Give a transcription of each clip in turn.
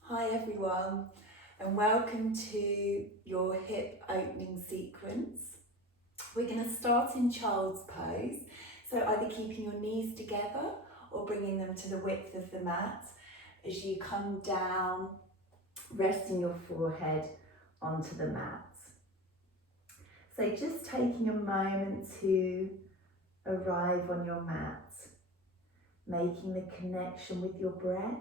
Hi everyone, and welcome to your hip opening sequence. We're going to start in child's pose, so either keeping your knees together or bringing them to the width of the mat as you come down, resting your forehead onto the mat. So just taking a moment to arrive on your mat, making the connection with your breath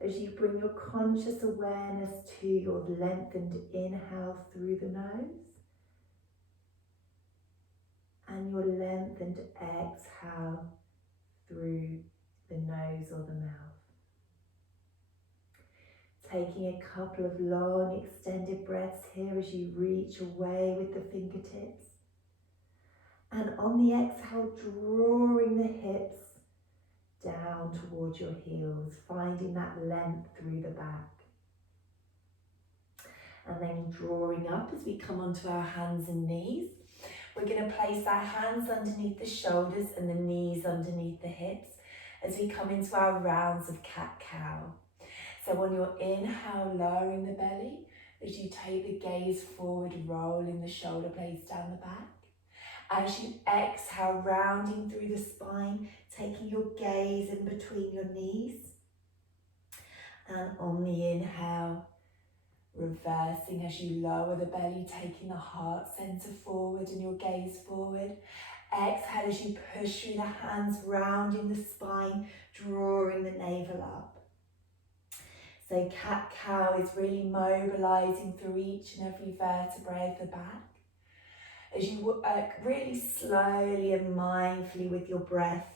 as you bring your conscious awareness to your lengthened inhale through the nose and your lengthened exhale through the nose or the mouth. Taking a couple of long extended breaths here as you reach away with the fingertips. And on the exhale, drawing the hips down towards your heels, finding that length through the back. And then drawing up as we come onto our hands and knees. We're going to place our hands underneath the shoulders and the knees underneath the hips as we come into our rounds of cat-cow. So on your inhale, lowering the belly as you take the gaze forward, rolling the shoulder blades down the back. As you exhale, rounding through the spine, taking your gaze in between your knees. And on the inhale, reversing as you lower the belly, taking the heart center forward and your gaze forward. Exhale as you push through the hands, rounding the spine, drawing the navel up. So cat-cow is really mobilizing through each and every vertebrae of the back. As you work really slowly and mindfully with your breath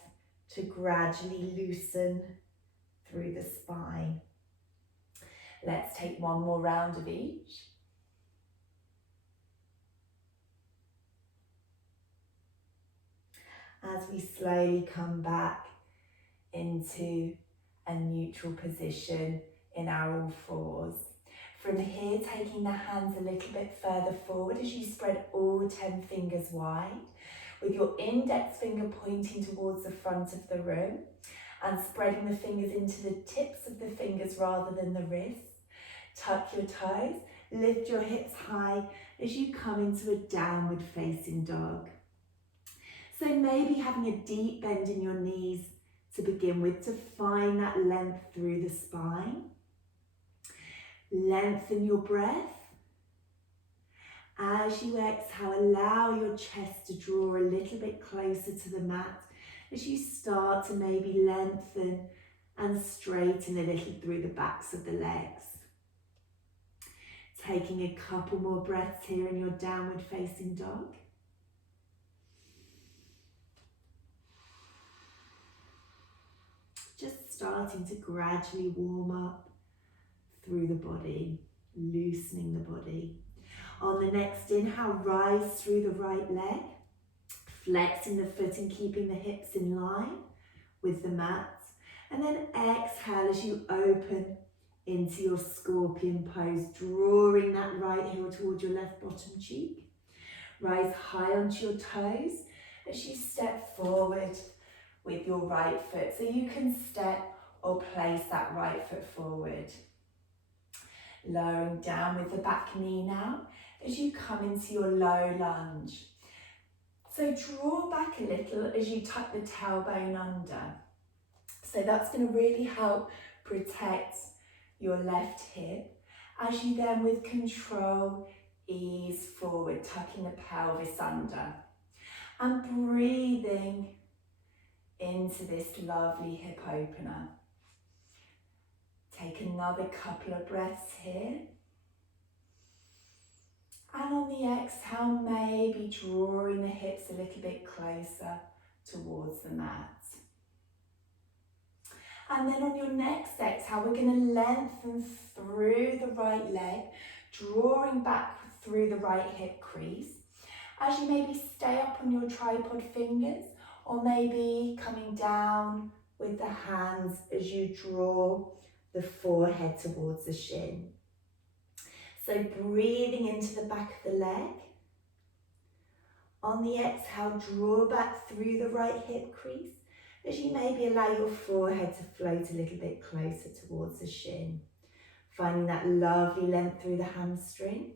to gradually loosen through the spine. Let's take one more round of each. As we slowly come back into a neutral position in our all fours. From here, taking the hands a little bit further forward as you spread all 10 fingers wide, with your index finger pointing towards the front of the room and spreading the fingers into the tips of the fingers rather than the wrists. Tuck your toes, lift your hips high as you come into a downward facing dog. So maybe having a deep bend in your knees to begin with to find that length through the spine. Lengthen your breath. As you exhale, allow your chest to draw a little bit closer to the mat as you start to maybe lengthen and straighten a little through the backs of the legs. Taking a couple more breaths here in your downward facing dog. Just starting to gradually warm up through the body, loosening the body. On the next inhale, rise through the right leg, flexing the foot and keeping the hips in line with the mat. And then exhale as you open into your scorpion pose, drawing that right heel towards your left bottom cheek. Rise high onto your toes as you step forward with your right foot. So you can step or place that right foot forward. Lowering down with the back knee now as you come into your low lunge. So draw back a little as you tuck the tailbone under. So that's going to really help protect your left hip as you then with control ease forward, tucking the pelvis under and breathing into this lovely hip opener. Take another couple of breaths here. And on the exhale, maybe drawing the hips a little bit closer towards the mat. And then on your next exhale, we're going to lengthen through the right leg, drawing back through the right hip crease. As you maybe stay up on your tripod fingers, or maybe coming down with the hands as you draw the forehead towards the shin. So breathing into the back of the leg, On the exhale, draw back through the right hip crease as you maybe allow your forehead to float a little bit closer towards the shin. Finding that lovely length through the hamstring.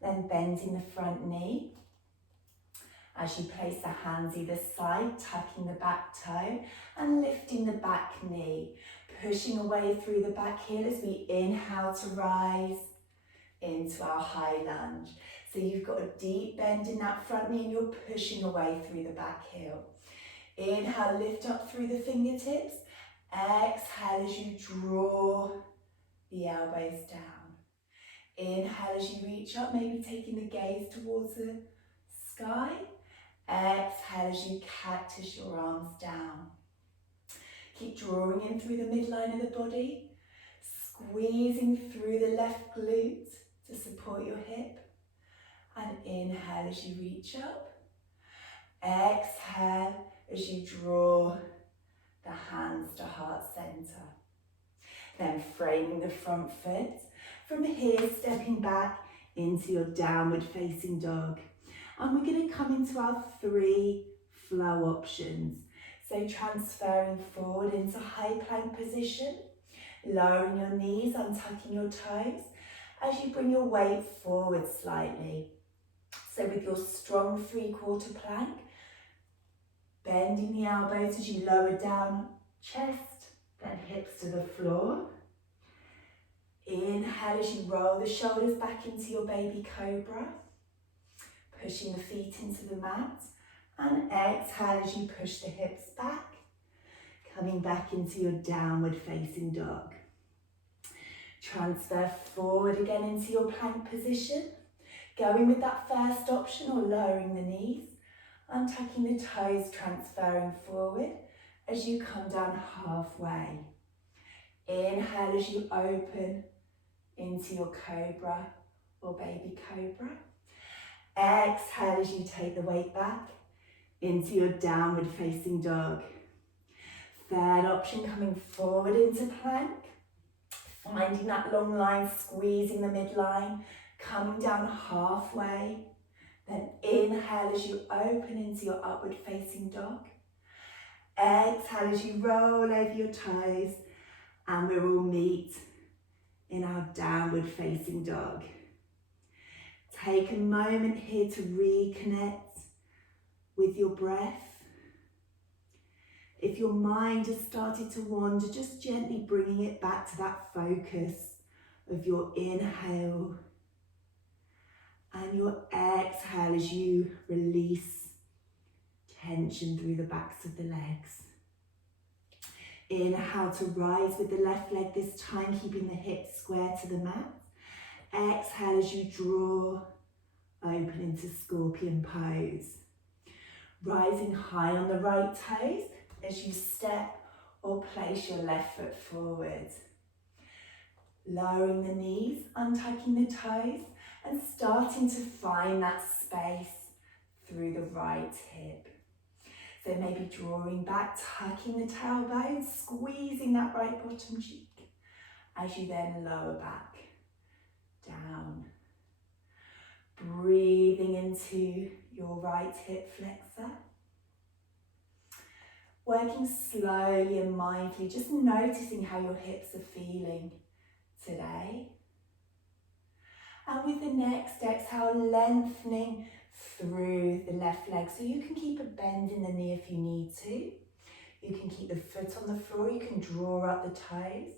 Then bending the front knee. As you place the hands either side, tucking the back toe and lifting the back knee. Pushing away through the back heel as we inhale to rise into our high lunge. So you've got a deep bend in that front knee and you're pushing away through the back heel. Inhale, lift up through the fingertips. Exhale as you draw the elbows down. Inhale as you reach up, maybe taking the gaze towards the sky. Exhale as you cactus your arms down. Keep drawing in through the midline of the body, squeezing through the left glute to support your hip. And inhale as you reach up. Exhale as you draw the hands to heart center. Then framing the front foot. From here, stepping back into your downward facing dog. And we're going to come into our 3 flow options. So transferring forward into high plank position, lowering your knees, untucking your toes as you bring your weight forward slightly. So with your strong 3/4 plank, bending the elbows as you lower down chest, then hips to the floor. Inhale as you roll the shoulders back into your baby cobra, pushing the feet into the mat. And exhale as you push the hips back, coming back into your downward facing dog. Transfer forward again into your plank position, going with that first option or lowering the knees, untucking the toes, transferring forward as you come down halfway. Inhale as you open into your cobra or baby cobra. Exhale as you take the weight back into your downward facing dog. Third option, coming forward into plank, finding that long line, squeezing the midline, coming down halfway. Then inhale as you open into your upward facing dog. Exhale as you roll over your toes, and we will meet in our downward facing dog. Take a moment here to reconnect with your breath. If your mind has started to wander, just gently bringing it back to that focus of your inhale and your exhale as you release tension through the backs of the legs. Inhale to rise with the left leg this time, keeping the hips square to the mat. Exhale as you draw open into scorpion pose. Rising high on the right toes as you step or place your left foot forward. Lowering the knees, untucking the toes, and starting to find that space through the right hip. So maybe drawing back, tucking the tailbone, squeezing that right bottom cheek as you then lower back, down. Breathing into your right hip flexor. Working slowly and mindfully, just noticing how your hips are feeling today. And with the next exhale, lengthening through the left leg. So you can keep a bend in the knee if you need to. You can keep the foot on the floor. You can draw up the toes.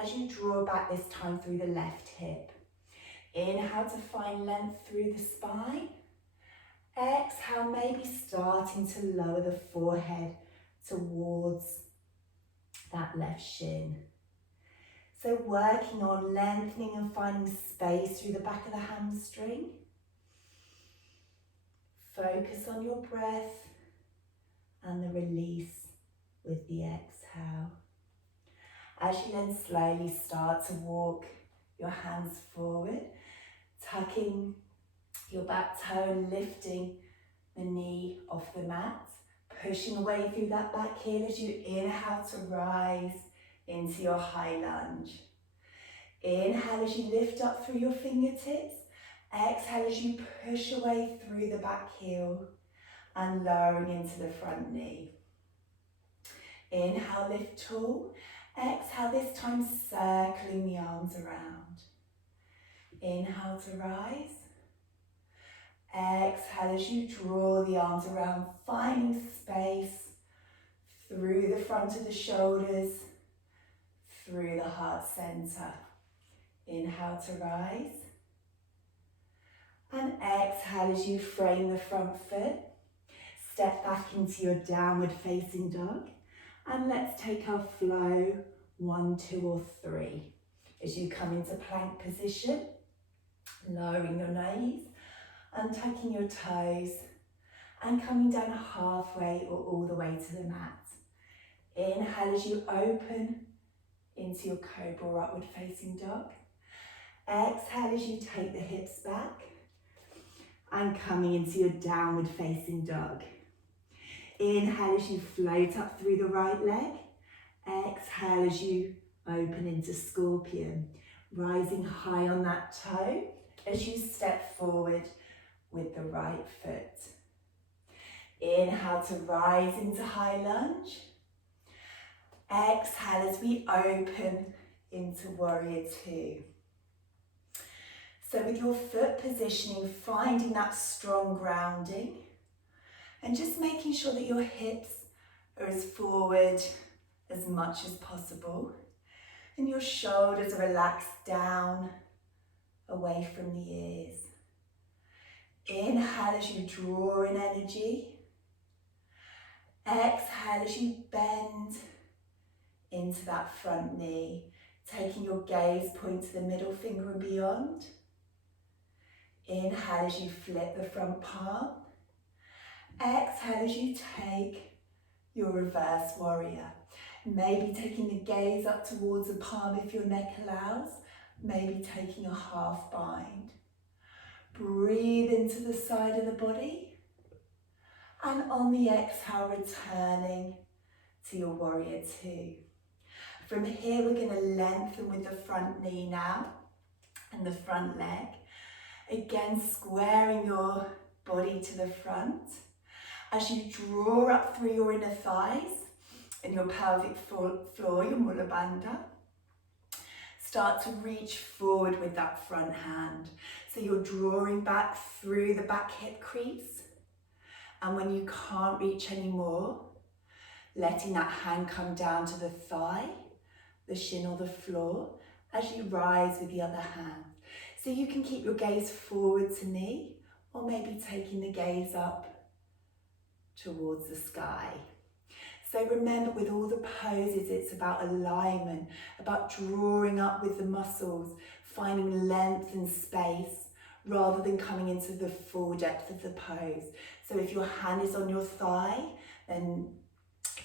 As you draw back this time through the left hip. Inhale to find length through the spine. Exhale, maybe starting to lower the forehead towards that left shin. So working on lengthening and finding space through the back of the hamstring. Focus on your breath and the release with the exhale. As you then slowly start to walk your hands forward, tucking your back toe and lifting the knee off the mat, pushing away through that back heel as you inhale to rise into your high lunge. Inhale as you lift up through your fingertips. Exhale as you push away through the back heel and lowering into the front knee. Inhale, lift tall. Exhale, this time circling the arms around. Inhale to rise. Exhale as you draw the arms around, finding space through the front of the shoulders, through the heart center. Inhale to rise. And exhale as you frame the front foot. Step back into your downward facing dog. And let's take our flow 1, 2 or 3. As you come into plank position, lowering your knees, untucking your toes and coming down halfway or all the way to the mat. Inhale as you open into your cobra or upward facing dog. Exhale as you take the hips back and coming into your downward facing dog. Inhale as you float up through the right leg. Exhale as you open into scorpion, rising high on that toe as you step forward with the right foot. Inhale to rise into high lunge. Exhale as we open into warrior two. So with your foot positioning, finding that strong grounding and just making sure that your hips are as forward as much as possible and your shoulders are relaxed down away from the ears. Inhale as you draw in energy. Exhale as you bend into that front knee, taking your gaze point to the middle finger and beyond. Inhale as you flip the front palm. Exhale as you take your reverse warrior. Maybe taking the gaze up towards the palm if your neck allows. Maybe taking a half bind. Breathe into the side of the body. And on the exhale, returning to your warrior two. From here, we're going to lengthen with the front knee now and the front leg. Again, squaring your body to the front. As you draw up through your inner thighs and your pelvic floor, your Mula Bandha, start to reach forward with that front hand. So you're drawing back through the back hip crease. And when you can't reach anymore, letting that hand come down to the thigh, the shin or the floor, as you rise with the other hand. So you can keep your gaze forward to knee, or maybe taking the gaze up towards the sky. So remember, with all the poses, it's about alignment, about drawing up with the muscles, finding length and space, rather than coming into the full depth of the pose. So if your hand is on your thigh, then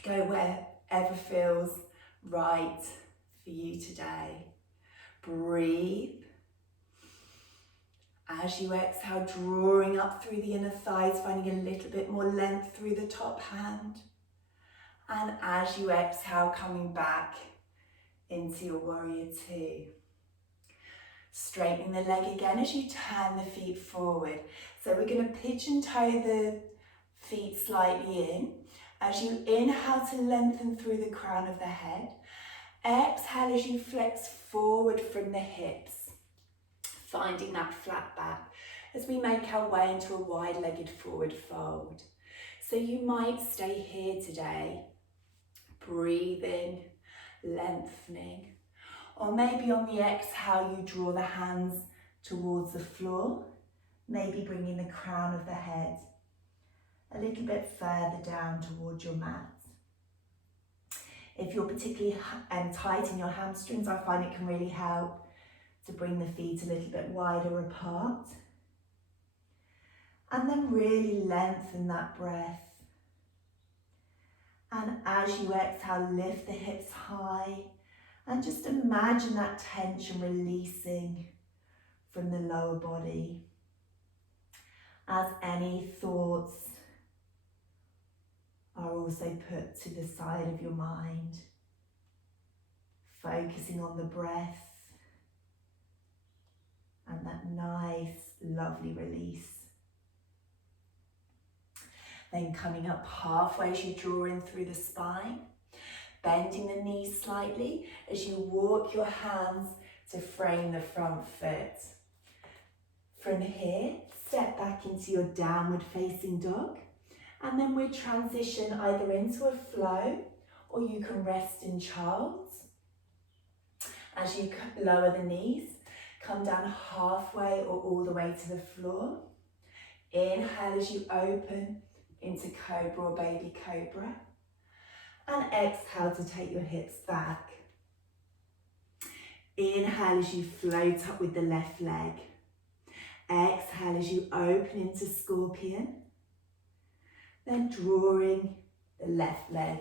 go wherever feels right for you today. Breathe. As you exhale, drawing up through the inner thighs, finding a little bit more length through the top hand. And as you exhale, coming back into your warrior two. Straightening the leg again as you turn the feet forward. So we're going to pigeon toe the feet slightly in. As you inhale to lengthen through the crown of the head. Exhale as you flex forward from the hips. Finding that flat back as we make our way into a wide-legged forward fold. So you might stay here today, breathing, lengthening. Or maybe on the exhale, you draw the hands towards the floor, maybe bringing the crown of the head a little bit further down towards your mat. If you're particularly tight in your hamstrings, I find it can really help to bring the feet a little bit wider apart. And then really lengthen that breath. And as you exhale, lift the hips high and just imagine that tension releasing from the lower body. As any thoughts are also put to the side of your mind, focusing on the breath and that that nice, lovely release. Then coming up halfway as you draw in through the spine, bending the knees slightly as you walk your hands to frame the front foot. From here, step back into your downward facing dog, and then we transition either into a flow or you can rest in child's. As you lower the knees, come down halfway or all the way to the floor. Inhale as you open into cobra or baby cobra. And exhale to take your hips back. Inhale as you float up with the left leg. Exhale as you open into scorpion. Then drawing the left leg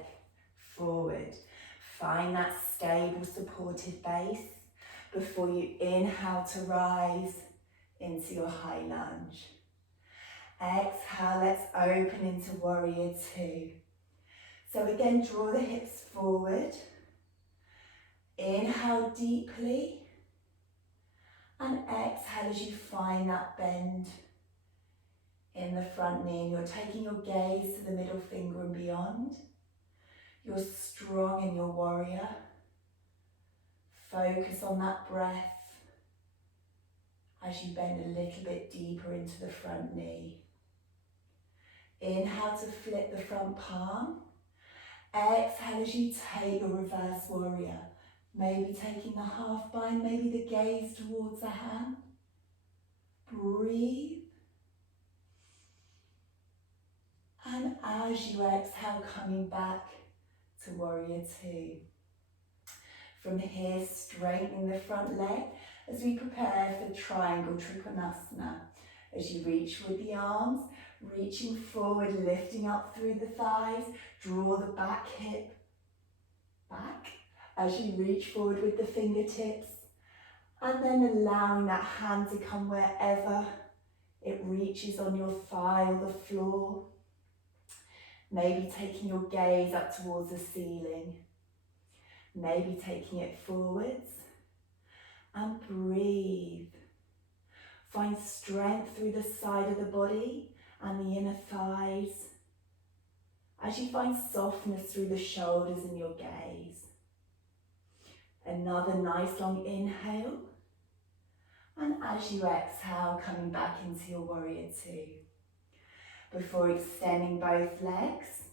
forward. Find that stable, supported base before you inhale to rise into your high lunge. Exhale, let's open into warrior two. So again, draw the hips forward. Inhale deeply. And exhale as you find that bend in the front knee. And you're taking your gaze to the middle finger and beyond. You're strong in your warrior. Focus on that breath as you bend a little bit deeper into the front knee. Inhale to flip the front palm. Exhale as you take your reverse warrior. Maybe taking the half bind, maybe the gaze towards the hand. Breathe. And as you exhale, coming back to warrior two. From here, straightening the front leg as we prepare for triangle trikonasana. As you reach with the arms, reaching forward, lifting up through the thighs, draw the back hip back as you reach forward with the fingertips, and then allowing that hand to come wherever it reaches on your thigh or the floor. Maybe taking your gaze up towards the ceiling. Maybe taking it forwards. And breathe. Find strength through the side of the body and the inner thighs. As you find softness through the shoulders and your gaze. Another nice long inhale. And as you exhale, coming back into your warrior two. Before extending both legs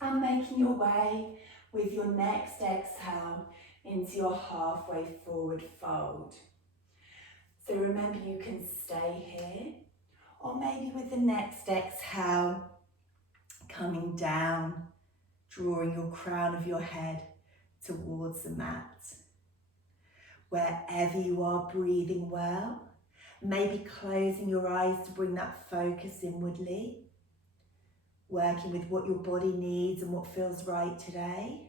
and making your way with your next exhale into your halfway forward fold. So remember, you can stay here, or maybe with the next exhale, coming down, drawing your crown of your head towards the mat. Wherever you are, breathing well, maybe closing your eyes to bring that focus inwardly, working with what your body needs and what feels right today.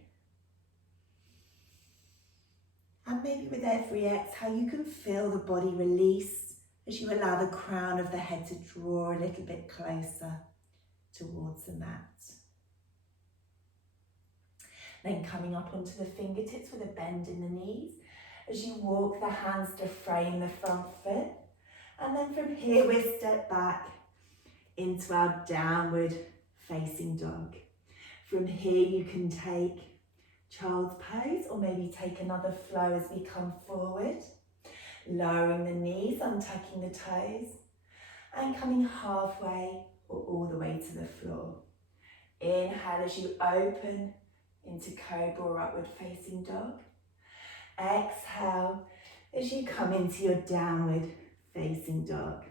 And maybe with every exhale, you can feel the body release as you allow the crown of the head to draw a little bit closer towards the mat. Then coming up onto the fingertips with a bend in the knees as you walk the hands to frame the front foot. And then from here, we step back into our downward facing dog. From here, you can take child's pose, or maybe take another flow as we come forward. Lowering the knees, untucking the toes, and coming halfway or all the way to the floor. Inhale as you open into cobra or upward facing dog. Exhale as you come into your downward facing dog.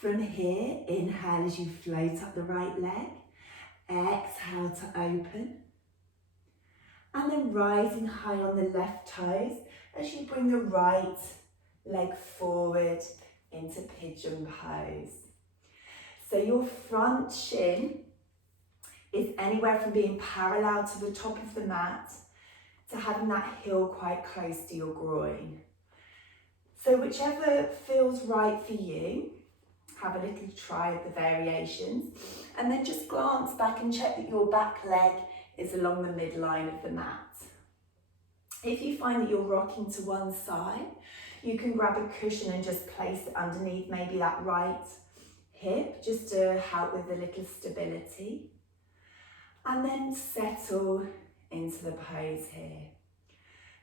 From here, inhale as you float up the right leg. Exhale to open. And then rising high on the left toes as you bring the right leg forward into pigeon pose. So your front shin is anywhere from being parallel to the top of the mat to having that heel quite close to your groin. So whichever feels right for you, have a little try of the variations, and then just glance back and check that your back leg is along the midline of the mat. If you find that you're rocking to one side, You can grab a cushion and just place it underneath maybe that right hip, just to help with a little stability. And then settle into the pose here.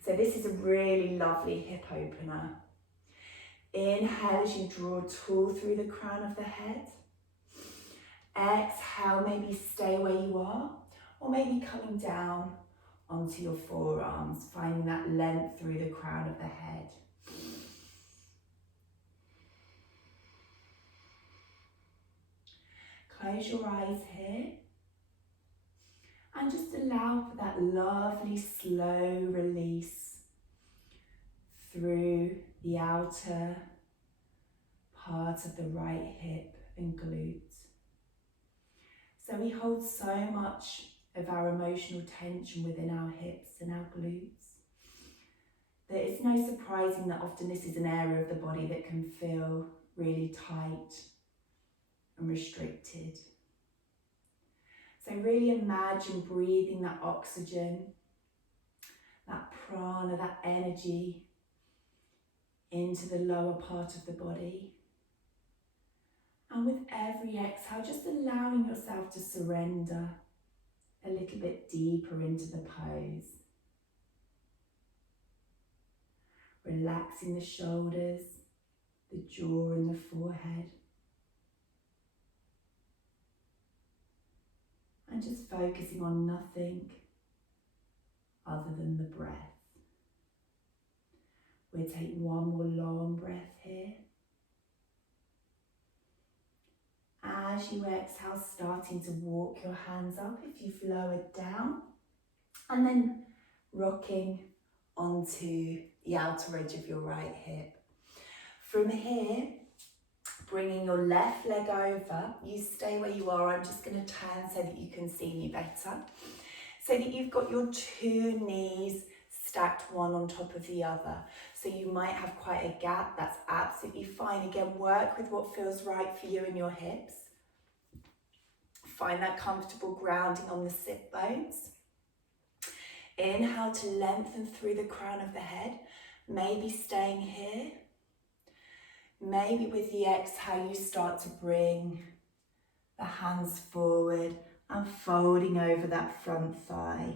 So this is a really lovely hip opener. Inhale as you draw tall through the crown of the head. Exhale, maybe stay where you are, or maybe coming down onto your forearms, finding that length through the crown of the head. Close your eyes here and just allow for that lovely slow release through the outer part of the right hip and glute. So we hold so much of our emotional tension within our hips and our glutes that it's no surprising that often this is an area of the body that can feel really tight and restricted. So really imagine breathing that oxygen, that prana, that energy into the lower part of the body. And with every exhale, just allowing yourself to surrender a little bit deeper into the pose. Relaxing the shoulders, the jaw and the forehead. And just focusing on nothing other than the breath. We'll take one more long breath here. As you exhale, starting to walk your hands up if you've lowered down, and then rocking onto the outer edge of your right hip. From here, bringing your left leg over, you stay where you are. I'm just going to turn so that you can see me better. So that you've got your two knees stacked one on top of the other. So you might have quite a gap, that's absolutely fine. Again, work with what feels right for you and your hips. Find that comfortable grounding on the sit bones. Inhale to lengthen through the crown of the head, maybe staying here. Maybe with the exhale you start to bring the hands forward and folding over that front thigh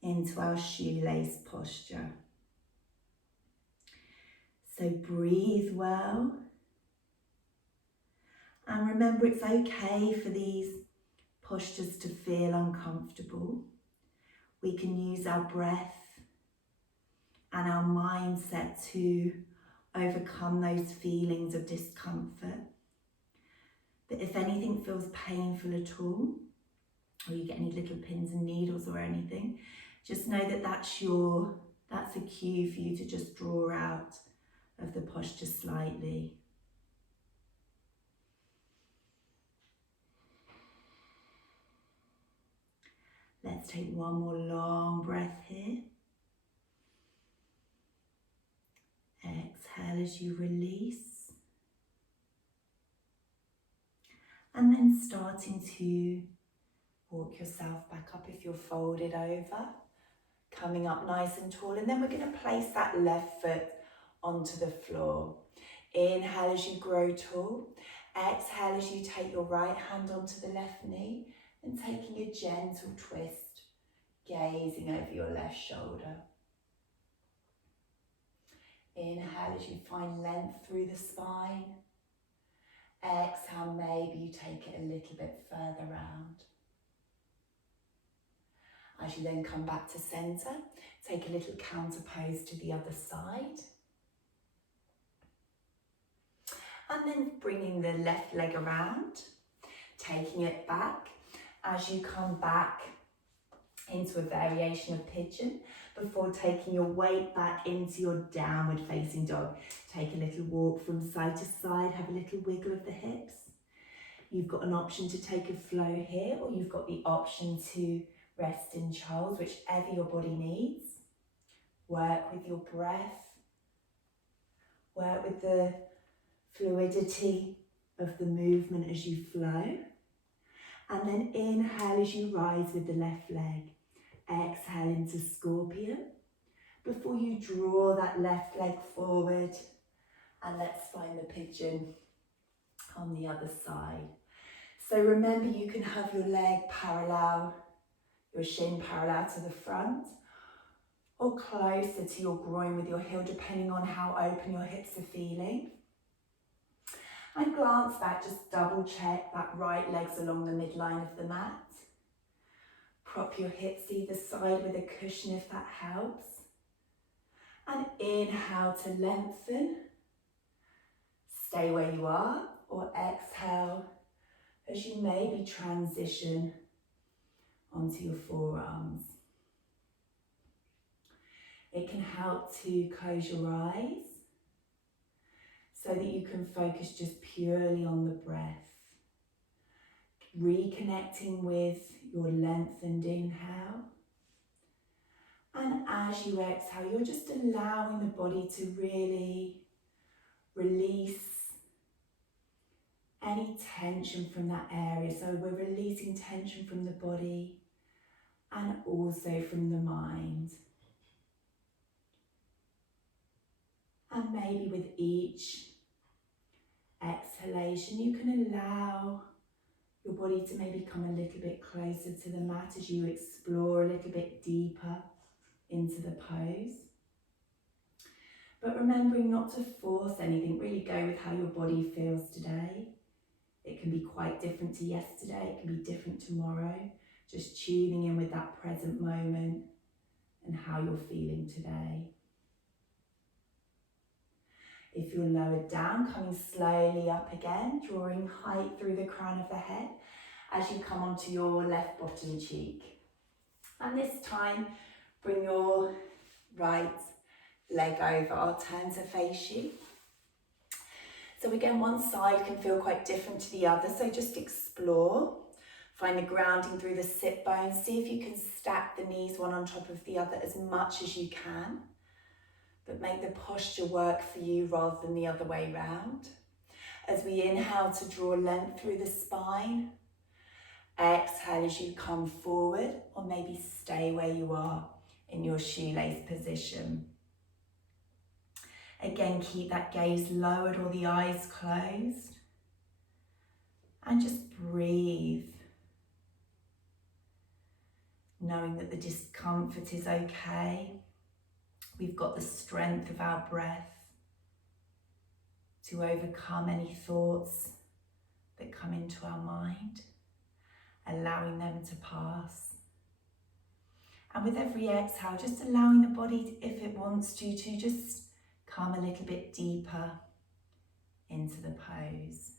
into our shoelace posture. So breathe well. And remember, it's okay for these postures to feel uncomfortable. We can use our breath and our mindset to overcome those feelings of discomfort. But if anything feels painful at all, or you get any little pins and needles or anything, just know that that's a cue for you to just draw out of the posture slightly. Let's take one more long breath here. Exhale as you release. And then starting to walk yourself back up if you're folded over. Coming up nice and tall. And then we're going to place that left foot onto the floor. Inhale as you grow tall. Exhale as you take your right hand onto the left knee and taking a gentle twist, gazing over your left shoulder. Inhale as you find length through the spine. Exhale, maybe you take it a little bit further round. As you then come back to centre, take a little counter pose to the other side. And then bringing the left leg around, taking it back. As you come back into a variation of pigeon, before taking your weight back into your downward facing dog. Take a little walk from side to side, have a little wiggle of the hips. You've got an option to take a flow here, or you've got the option to rest in child's, whichever your body needs. Work with your breath. Work with the fluidity of the movement as you flow. And then inhale as you rise with the left leg. Exhale into scorpion. before you draw that left leg forward. And let's find the pigeon on the other side. So remember, you can have your leg parallel, your shin parallel to the front, or closer to your groin with your heel, depending on how open your hips are feeling. And glance back, just double check that right leg's along the midline of the mat. Prop your hips either side with a cushion if that helps. And inhale to lengthen. Stay where you are, or exhale as you maybe transition onto your forearms. It can help to close your eyes so that you can focus just purely on the breath. Reconnecting with your lengthened inhale. And as you exhale, you're just allowing the body to really release any tension from that area. So we're releasing tension from the body and also from the mind. And maybe with each exhalation, you can allow your body to maybe come a little bit closer to the mat as you explore a little bit deeper into the pose. But remembering not to force anything, really go with how your body feels today. It can be quite different to yesterday, it can be different tomorrow. Just tuning in with that present moment and how you're feeling today. If you're lowered down, coming slowly up again, drawing height through the crown of the head as you come onto your left bottom cheek. And this time, bring your right leg over. I'll turn to face you. So again, one side can feel quite different to the other, so just explore. Find the grounding through the sit bones. See if you can stack the knees one on top of the other as much as you can. But make the posture work for you rather than the other way round. As we inhale to draw length through the spine, exhale as you come forward, or maybe stay where you are in your shoelace position. Again, keep that gaze lowered or the eyes closed. And just breathe, knowing that the discomfort is okay. We've got the strength of our breath to overcome any thoughts that come into our mind, allowing them to pass. And with every exhale, just allowing the body, if it wants to just come a little bit deeper into the pose.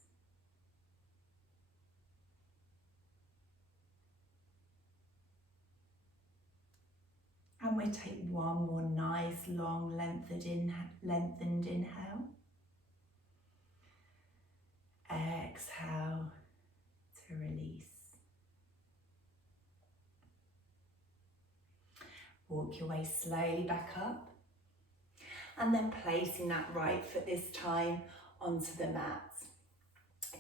And we'll take one more nice, long, lengthened inhale. Exhale to release. Walk your way slowly back up. And then placing that right foot this time onto the mat.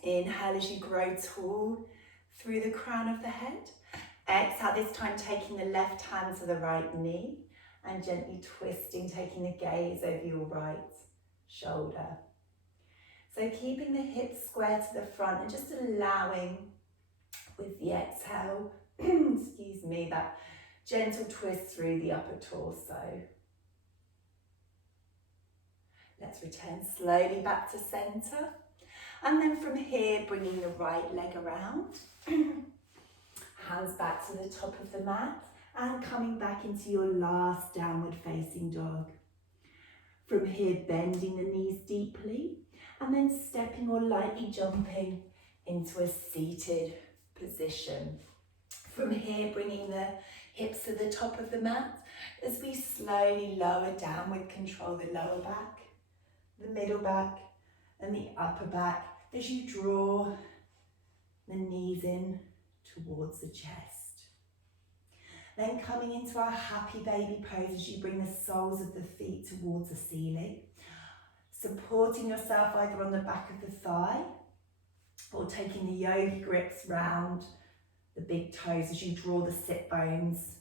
Inhale as you grow tall through the crown of the head. Exhale, this time taking the left hand to the right knee and gently twisting, taking the gaze over your right shoulder. So keeping the hips square to the front and just allowing with the exhale, excuse me, that gentle twist through the upper torso. Let's return slowly back to center. And then from here, bringing the right leg around. Hands back to the top of the mat and coming back into your last downward facing dog. From here, bending the knees deeply and then stepping or lightly jumping into a seated position. From here, bringing the hips to the top of the mat as we slowly lower down with control the lower back, the middle back and the upper back as you draw the knees in towards the chest. Then coming into our happy baby pose as you bring the soles of the feet towards the ceiling, supporting yourself either on the back of the thigh or taking the yogi grips round the big toes as you draw the sit bones,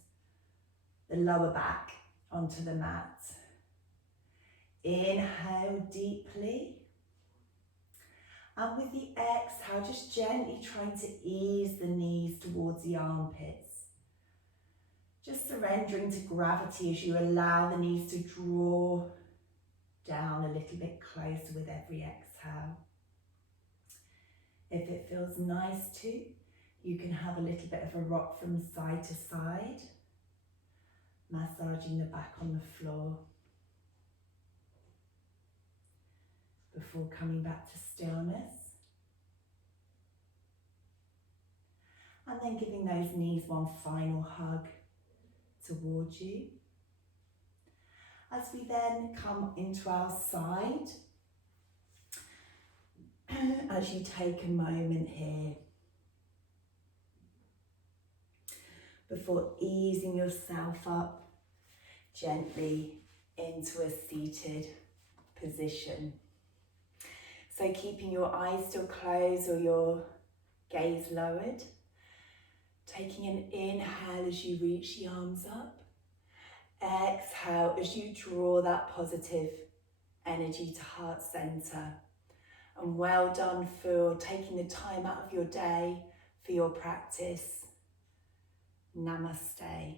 the lower back onto the mat. Inhale deeply. And with the exhale, just gently trying to ease the knees towards the armpits. Just surrendering to gravity as you allow the knees to draw down a little bit closer with every exhale. If it feels nice to, you can have a little bit of a rock from side to side, massaging the back on the floor before coming back to stillness. And then giving those knees one final hug towards you. As we then come into our side, as you take a moment here, before easing yourself up gently into a seated position. So keeping your eyes still closed or your gaze lowered. Taking an inhale as you reach the arms up. Exhale as you draw that positive energy to heart center. And well done for taking the time out of your day for your practice. Namaste.